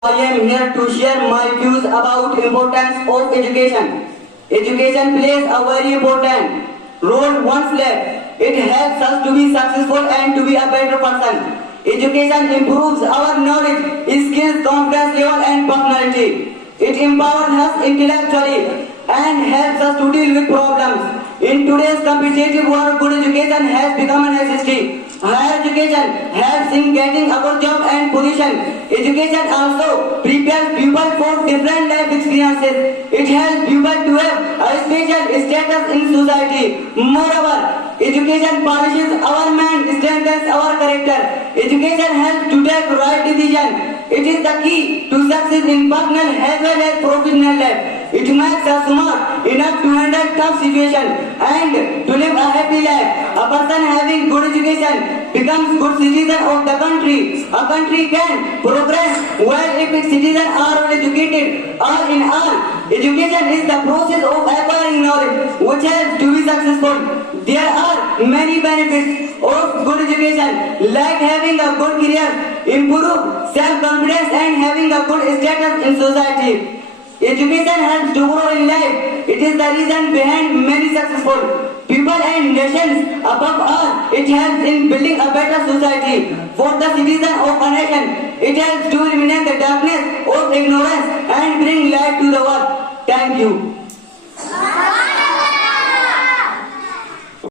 I am here to share my views about importance of education. Education plays a very important role once left. It helps us to be successful and to be a better person. Education improves our knowledge, skills, confidence level and personality. It empowers us intellectually and helps us to deal with problems. In today's competitive world, good education has become a necessity. Higher education helps in getting a good job and position. Education also prepares people for different life experiences. It helps people to have a special status in society. Moreover, education polishes our mind, strengthens our character. Education helps to take right decision. It is the key to success in personal as well as professional life. It makes us smart enough to handle tough situations and to live a happy life. A person having good education becomes good citizen of the country. A country can progress well if its citizens are well educated. All in all, education is the process of acquiring knowledge which helps to be successful. There are many benefits of good education like having a good career, improve self-confidence and having a good status in society. Education helps to grow in life. It is the reason behind many successful people and nations. Above all, it helps in building a better society for the citizen of a nation. It helps to eliminate the darkness of ignorance and bring light to the world. Thank you.